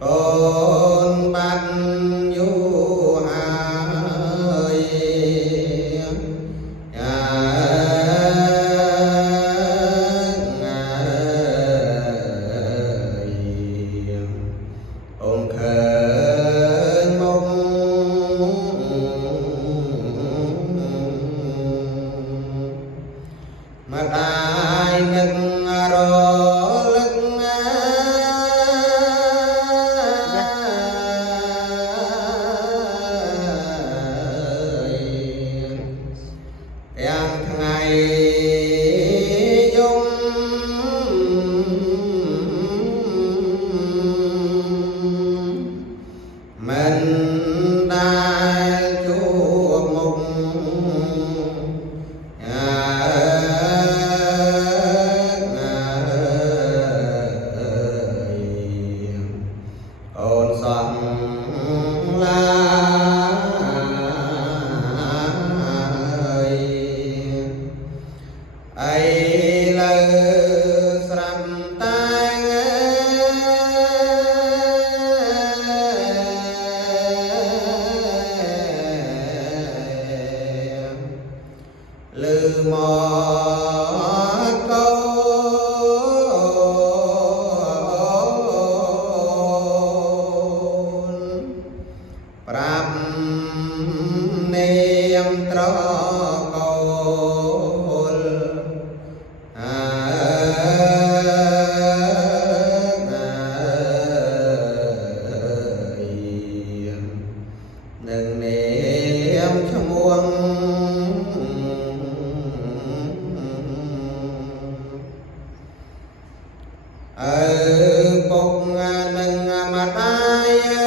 con ban du hai ông khởi mong mà đại ngân rồi lưng em ngày dung mình đã chúa mục ôn son la ấy là sầm tay lư mò câu pram niệm tro câu đừng niệm cho muôn ở bụng nâng mặt ai